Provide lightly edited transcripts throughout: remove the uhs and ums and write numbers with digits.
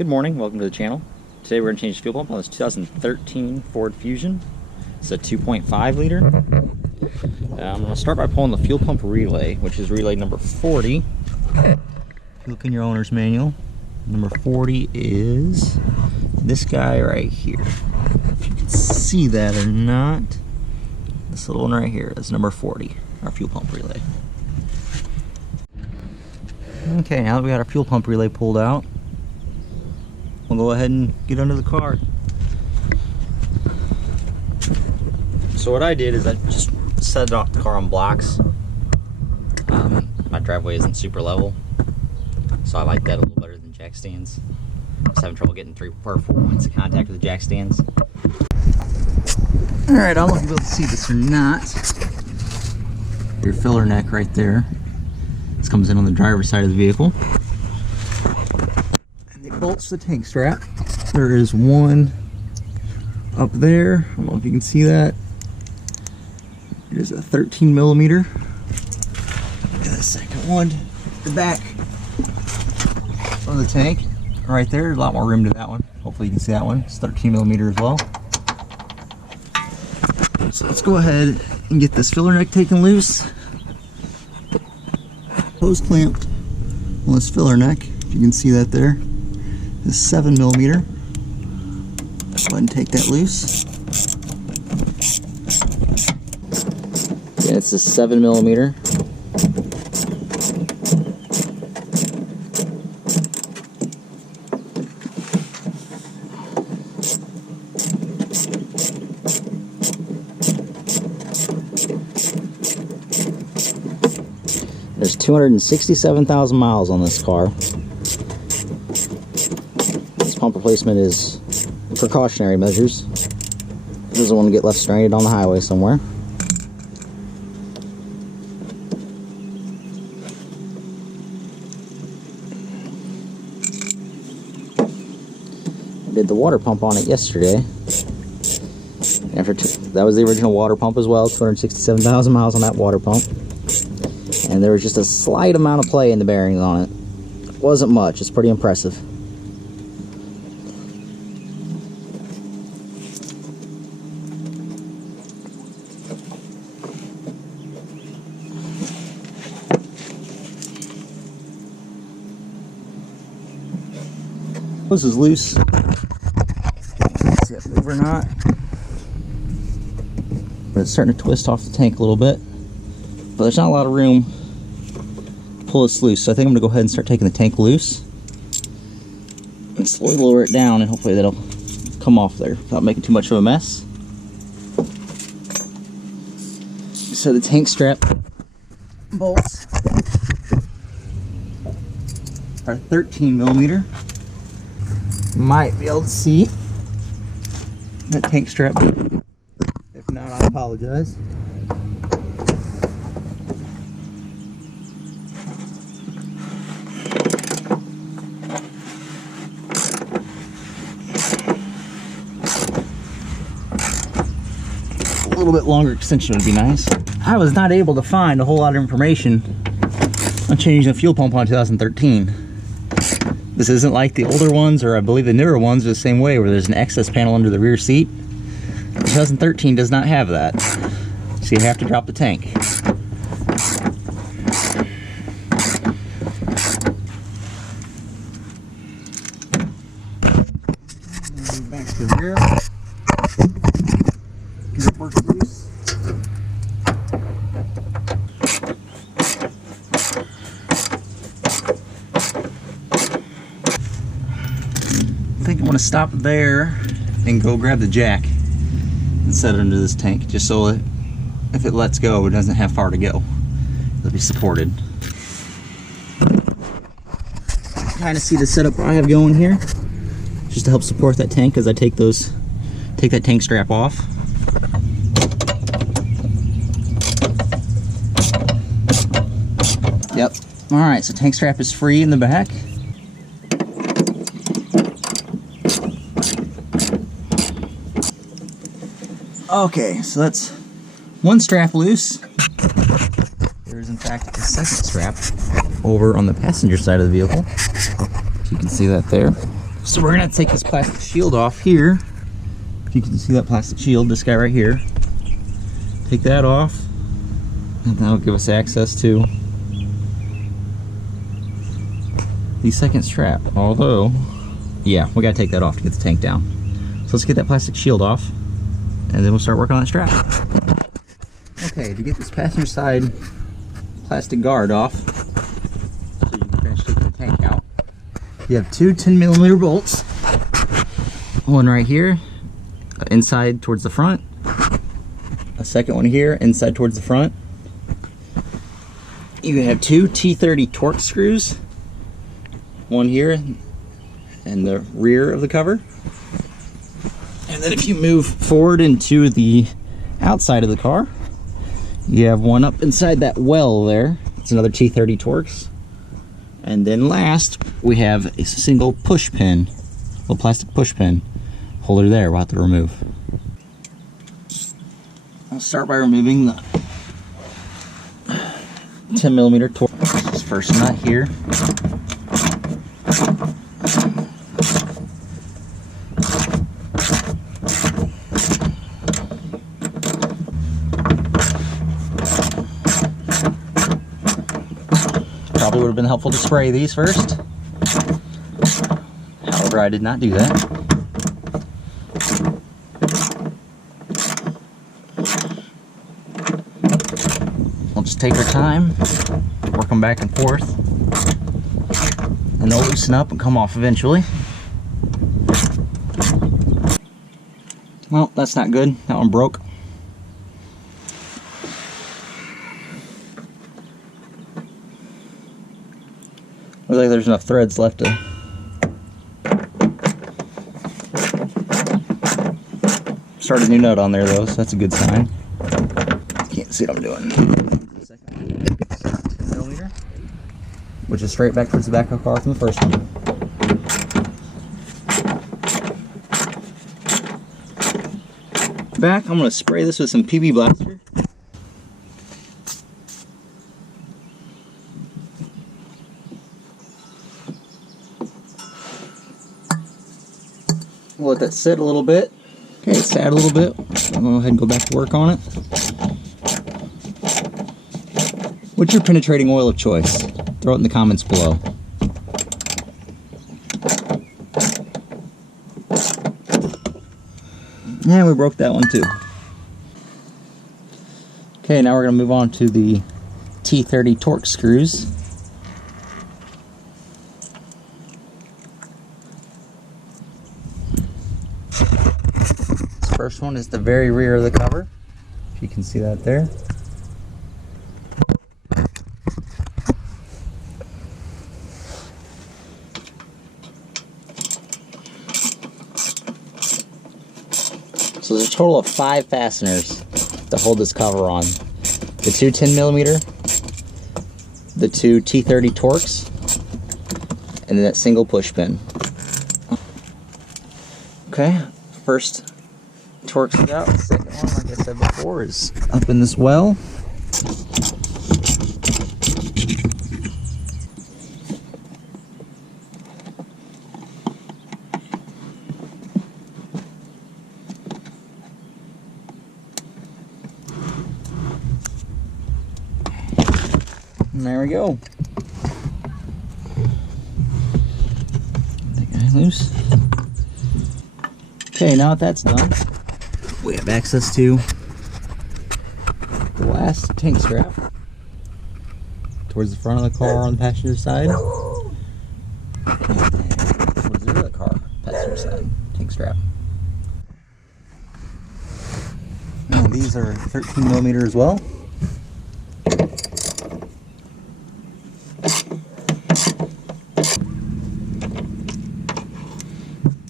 Good morning, welcome to the channel. Today we're going to change the fuel pump on this 2013 Ford Fusion. It's a 2.5 liter. I'm going to start by pulling the fuel pump relay, which is relay number 40. If you look in your owner's manual, number 40 is this guy right here. If you can see that or not, this little one right here is number 40, our fuel pump relay. Okay, now that we got our fuel pump relay pulled out, we'll go ahead and get under the car. So what I did is I just set off the car on blocks. My driveway isn't super level, so I like that a little better than jack stands. I was having trouble getting 3 or 4 points of contact with the jack stands. Alright, I don't know if you'll be able to see this or not. Your filler neck right there. This comes in on the driver's side of the vehicle. Bolts the tank strap. There is one up there. I don't know if you can see that. There's a 13 millimeter. And a second one at the back of the tank. Right there, there's a lot more room to that one. Hopefully you can see that one. It's 13 millimeter as well. So let's go ahead and get this filler neck taken loose. Hose clamped on this filler neck. If you can see that there. This is 7 millimeter. Let's go ahead and take that loose. Yeah, it's a 7 millimeter. There's 267,000 miles on this car. Pump replacement is precautionary measures. Doesn't want to get left stranded on the highway somewhere. I did the water pump on it yesterday. That was the original water pump as well. 267,000 miles on that water pump. And there was just a slight amount of play in the bearings on it. It wasn't much. It's pretty impressive. Hose is loose. See if it move or not. But it's starting to twist off the tank a little bit. But there's not a lot of room to pull this loose. So I think I'm going to go ahead and start taking the tank loose. And slowly lower it down, and hopefully that'll come off there without making too much of a mess. So the tank strap bolts are 13 millimeter. Might be able to see that tank strap. If not, I apologize. A little bit longer extension would be nice. I was not able to find a whole lot of information on changing the fuel pump on 2013. This isn't like the older ones, or I believe the newer ones are the same way, where there's an access panel under the rear seat. 2013 does not have that, so you have to drop the tank. Move back to the rear. Get it working loose. I think I want to stop there and go grab the jack and set it under this tank, just so that if it lets go, it doesn't have far to go. It'll be supported. Kind of see the setup I have going here, just to help support that tank as I take that tank strap off. Yep. All right, so tank strap is free in the back. Okay, so that's one strap loose. There is in fact a second strap over on the passenger side of the vehicle. You can see that there. So we're gonna take this plastic shield off here. If you can see that plastic shield, this guy right here. Take that off, and that'll give us access to the second strap. Although, yeah, we gotta take that off to get the tank down. So let's get that plastic shield off, and then we'll start working on that strap. Okay, to get this passenger side plastic guard off, so you can finish taking the tank out, you have two 10mm bolts. One right here, inside towards the front. A second one here, inside towards the front. You have two T30 Torx screws. One here in the rear of the cover. And then if you move forward into the outside of the car, you have one up inside that well there. It's another T30 Torx. And then last, we have a single push pin, a little plastic push pin holder there we'll have to remove. I'll start by removing the 10mm Torx. This first nut here. Probably would have been helpful to spray these first. However, I did not do that. We'll just take our time, work them back and forth, and they'll loosen up and come off eventually. Well, that's not good. That one broke. Looks like there's enough threads left to start a new nut on there though, so that's a good sign. Can't see what I'm doing. 10mm, which is straight back towards the back of the car from the first one. Back, I'm going to spray this with some PB Blaster. We'll let that sit a little bit. Okay, it's sat a little bit. I'll go ahead and go back to work on it. What's your penetrating oil of choice? Throw it in the comments below. And we broke that one too. Okay, now we're going to move on to the T30 Torx screws. This first one is the very rear of the cover, if you can see that there. So there's a total of 5 fasteners to hold this cover on. The two 10mm, the two T30 Torx, and then that single push pin. Okay, first Torx is out. The second one, like I said before, is up in this well. And there we go. That guy loose. Okay, now that that's done, we have access to the last tank strap towards the front of the car on the passenger side. And towards the rear of the car, passenger side, tank strap. Now these are 13mm as well.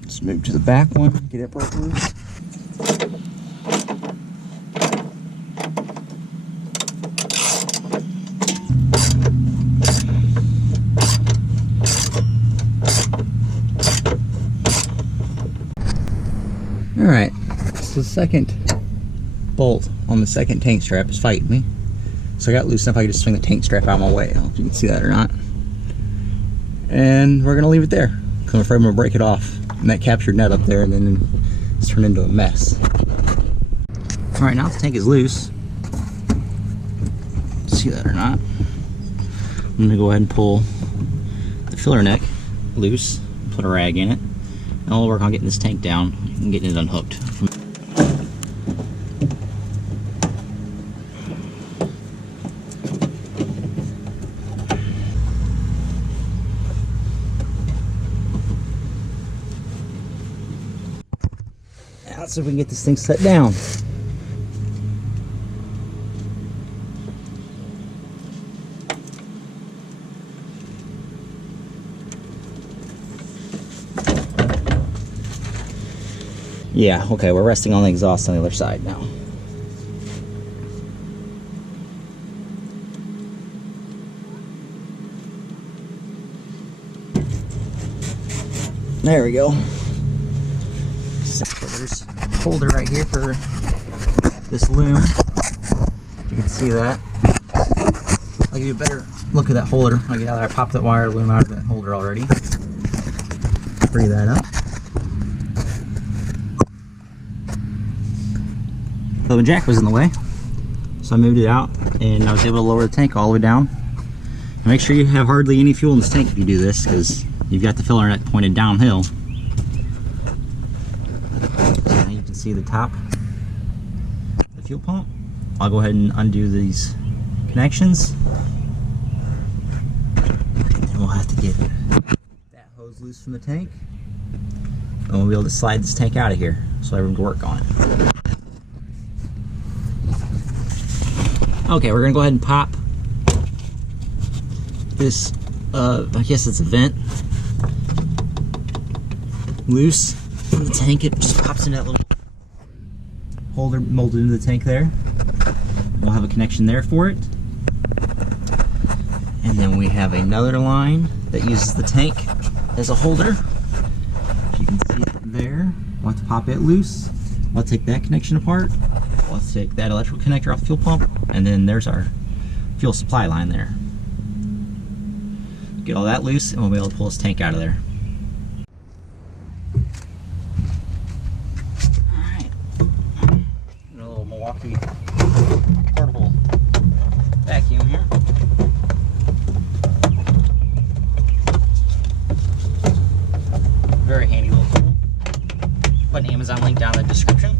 Let's move to the back one, get it broke loose. Alright, so the second bolt on the second tank strap is fighting me. So I got loose enough I could just swing the tank strap out of my way. I don't know if you can see that or not. And we're going to leave it there. I'm afraid I'm gonna break it off. And that captured net up there, and then it's turned into a mess. All right, now the tank is loose. See that or not? I'm gonna go ahead and pull the filler neck loose, put a rag in it, and I'll work on getting this tank down and getting it unhooked. Now let's see if we can get this thing set down. Yeah, okay, we're resting on the exhaust on the other side now. There we go. So there's a holder right here for this loom. You can see that. I'll give you a better look at that holder. I popped that wire loom out of that holder already. Free that up. So the jack was in the way, so I moved it out, and I was able to lower the tank all the way down. And make sure you have hardly any fuel in this tank if you do this, because you've got the filler net pointed downhill. So now you can see the top of the fuel pump. I'll go ahead and undo these connections, and we'll have to get that hose loose from the tank, and we'll be able to slide this tank out of here so everyone can work on it. Okay, we're gonna go ahead and pop this, I guess it's a vent, loose from the tank. It just pops in that little holder molded into the tank there. We'll have a connection there for it. And then we have another line that uses the tank as a holder. You can see it there. We'll have to pop it loose. We'll take that connection apart. Let's take that electrical connector off the fuel pump, and then there's our fuel supply line there. Get all that loose, and we'll be able to pull this tank out of there. Alright. A little Milwaukee portable vacuum here. Very handy little tool. Put an Amazon link down in the description.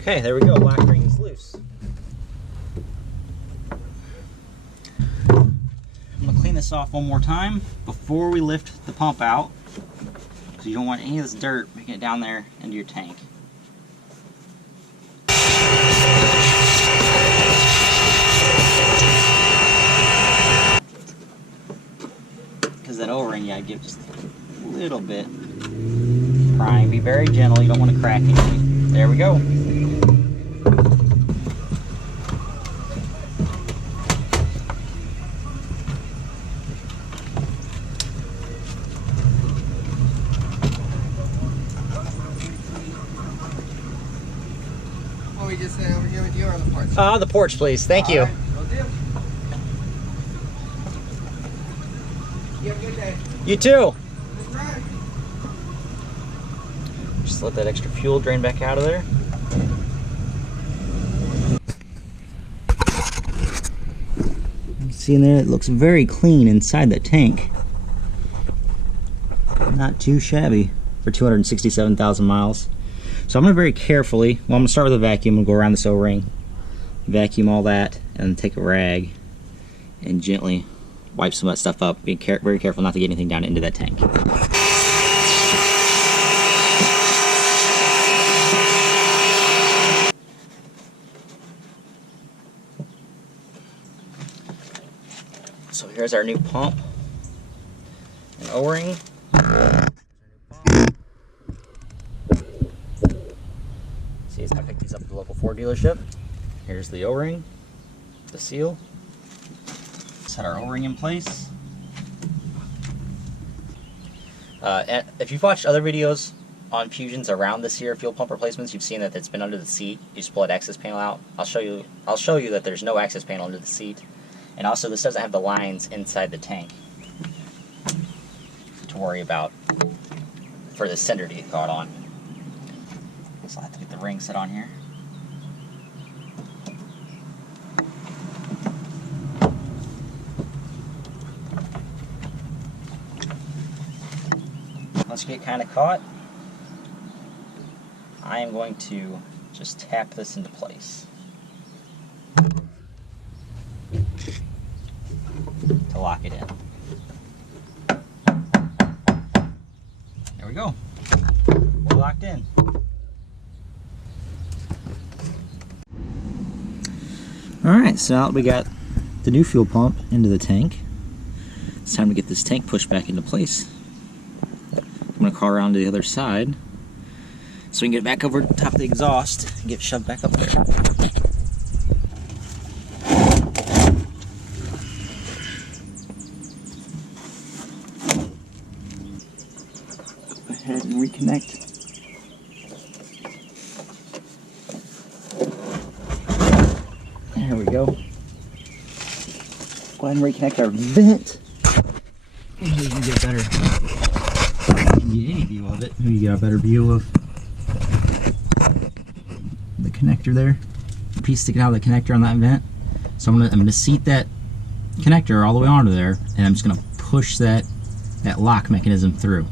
Okay, there we go, black ring is loose. I'm gonna clean this off one more time before we lift the pump out, because you don't want any of this dirt making it down there into your tank. Because that O-ring, yeah, give just a little bit prying. Be very gentle, you don't want to crack anything. There we go. We just over here with you on the porch. On the porch, please. Thank you. Right. Will do. You have a good day. You too. Just drive. Just let that extra fuel drain back out of there. You can see in there, it looks very clean inside that tank. Not too shabby for 267,000 miles. So I'm going to very carefully, well, I'm going to start with a vacuum and go around this O-ring, vacuum all that, and then take a rag and gently wipe some of that stuff up. Be very careful not to get anything down into that tank. here's our new pump and O-ring. See, I picked these up at the local Ford dealership. Here's the O-ring, the seal. Set our O-ring in place. If you've watched other videos on Fusions around this year fuel pump replacements, you've seen that it's been under the seat. You just pull that access panel out. I'll show you that there's no access panel under the seat, and also this doesn't have the lines inside the tank to worry about for the sender to get caught on. So I'll have to get the ring set on here. Once you get kind of caught, I am going to just tap this into place to lock it in. There we go. We're locked in. Alright, so now that we got the new fuel pump into the tank, it's time to get this tank pushed back into place. I'm going to crawl around to the other side so we can get it back over top of the exhaust and get it shoved back up there. Go ahead and reconnect. There we go. Go ahead and reconnect our vent. Maybe we can get a better view of it. Maybe you get a better view of the connector there. The piece sticking out of the connector on that vent. So I'm gonna seat that connector all the way onto there, and I'm just gonna push that lock mechanism through.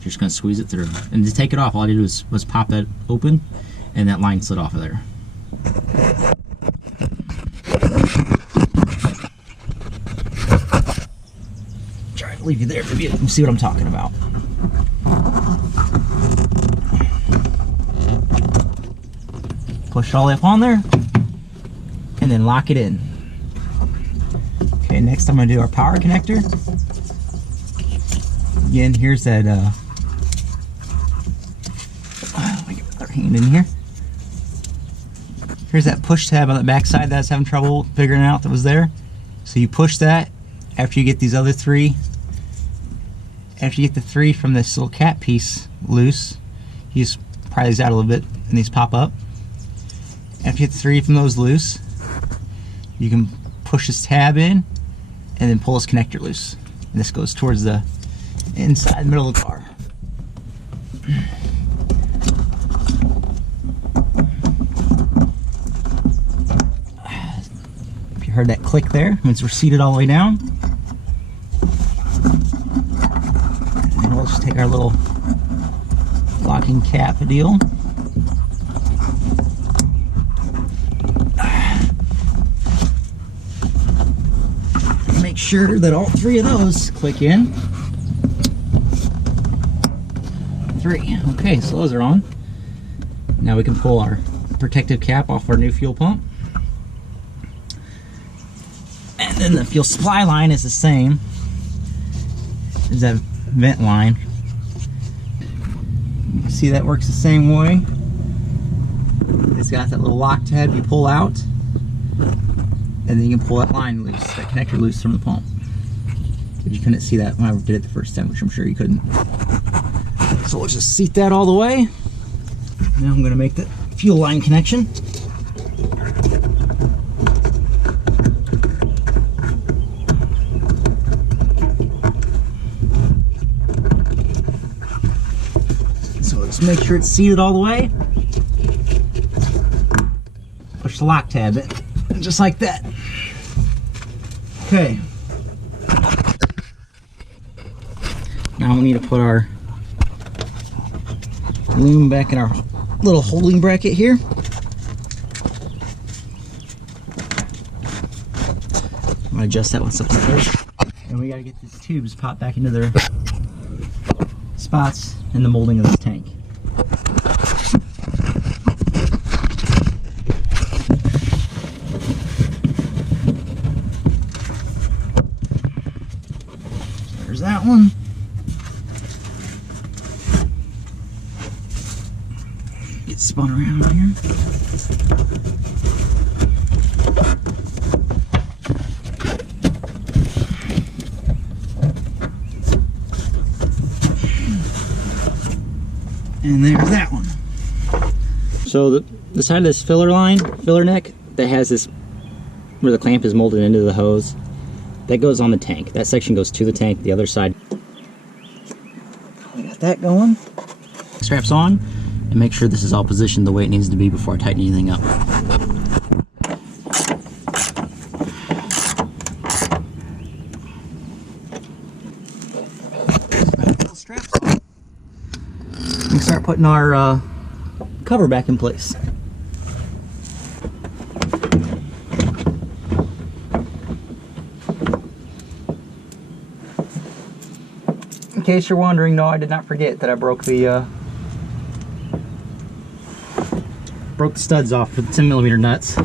Just gonna squeeze it through, and to take it off, all I did was pop that open, and that line slid off of there. Try to leave you there so you can see what I'm talking about. Push it all the way up on there, and then lock it in. Okay, next I'm going to do our power connector. Again, here's that, let me get my other hand in here. Here's that push tab on the back side that I was having trouble figuring out that was there. So you push that after you get these other three. After you get the three from this little cap piece loose, you just pry these out a little bit and these pop up. After you get the three from those loose, you can push this tab in and then pull this connector loose. And this goes towards the inside middle of the car. If you heard that click there, it means we're seated all the way down. And we'll just take our little locking cap deal. Make sure that all three of those click in. Three. Okay, so those are on. Now we can pull our protective cap off our new fuel pump. And then the fuel supply line is the same as that vent line. You can see that works the same way. It's got that little lock tab you pull out, and then you can pull that line loose, that connector loose from the pump. But you couldn't see that when I did it the first time, which I'm sure you couldn't. So let's just seat that all the way. Now I'm going to make the fuel line connection. So let's make sure it's seated all the way. Push the lock tab in, just like that. Okay. Now we need to put our loom back in our little holding bracket here. I'm gonna adjust that once up there. And we gotta get these tubes popped back into their spots in the molding of this tank. Get spun around here. And there's that one. So the side of this filler neck that has this, where the clamp is molded into the hose, that goes on the tank. That section goes to the tank. The other side, we got that going. Straps on, and make sure this is all positioned the way it needs to be before I tighten anything up. Straps on. We can start putting our cover back in place. In case you're wondering, no, I did not forget that I broke the studs off for the 10mm nuts.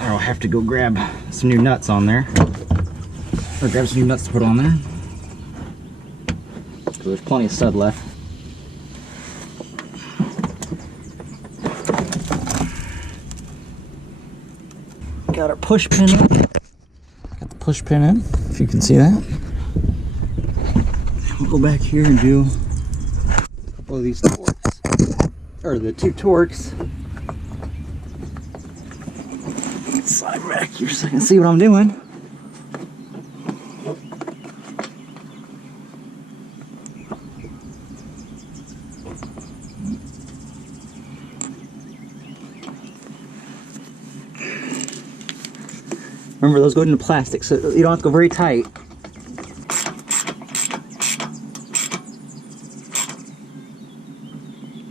I'll have to go grab some new nuts on there, or grab some new nuts to put on there. There's plenty of stud left. Got our push pin in. Got the push pin in, if you can see that. We'll go back here and do a couple of these Torx, or the 2 Torx. Slide back here so I can see what I'm doing. Remember, those go into plastic, so you don't have to go very tight.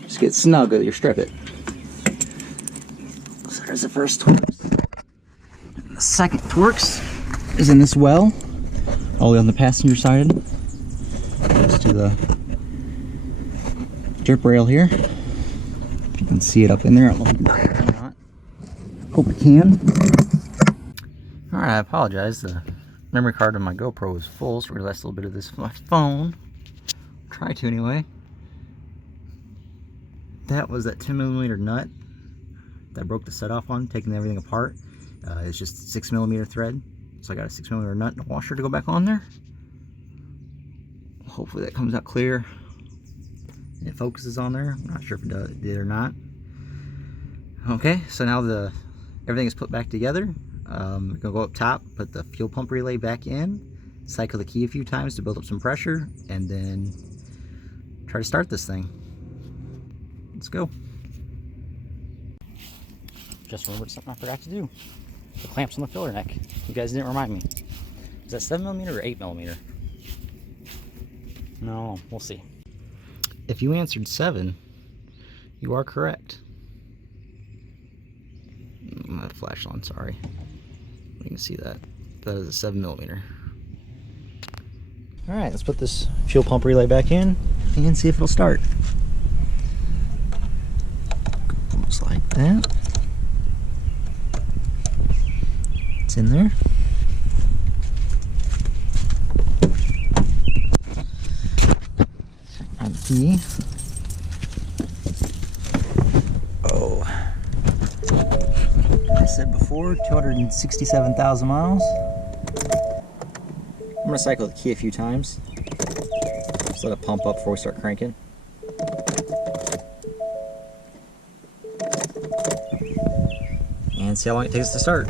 Just get snug with your strip it. So there's the first Torx. And the second Torx is in this well, all the way on the passenger side. Goes to the drip rail here. If you can see it up in there, I don't know if you can or not. Hope you can. Alright, I apologize. The memory card on my GoPro is full, so we're going to last a little bit of this from my phone. Try to anyway. That was that 10mm nut that I broke the set off on, taking everything apart. It's just 6mm thread, so I got a 6mm nut and a washer to go back on there. Hopefully that comes out clear and it focuses on there. I'm not sure if it did or not. Okay, so now everything is put back together. We're going to go up top, put the fuel pump relay back in, cycle the key a few times to build up some pressure, and then try to start this thing. Let's go. Just remembered something I forgot to do. The clamps on the filler neck. You guys didn't remind me. Is that 7mm or 8mm? No, we'll see. If you answered 7, you are correct. My flash on, sorry. You can see that. That is a 7mm. Alright, let's put this fuel pump relay back in and see if it'll start. Just like that. It's in there. And key. Oh. I said before, 267,000 miles. I'm going to cycle the key a few times. Just let it pump up before we start cranking. And see how long it takes to start.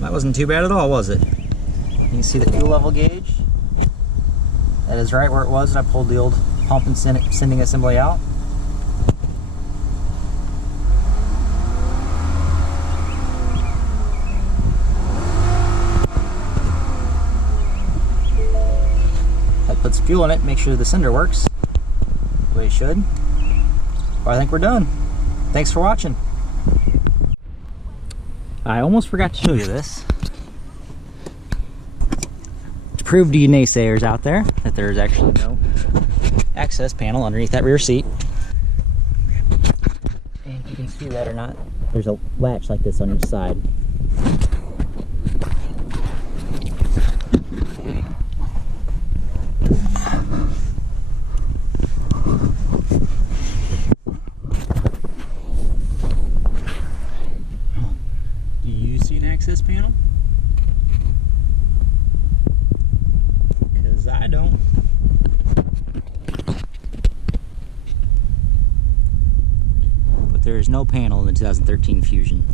That wasn't too bad at all, was it? You can see the fuel level gauge. That is right where it was when I pulled the old pump and sending assembly out. That puts fuel in it, make sure the sender works the way it should. But I think we're done. Thanks for watching. I almost forgot to show you this. To prove to you naysayers out there that there is actually no access panel underneath that rear seat. And you can see that or not, there's a latch like this on each side. Do you see an access panel? Because I don't. But there is no panel in the 2013 Fusion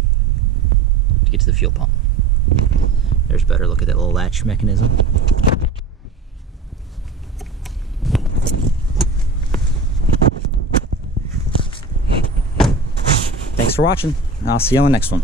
to get to the fuel pump. There's a better look at that little latch mechanism. Thanks for watching. I'll see you on the next one.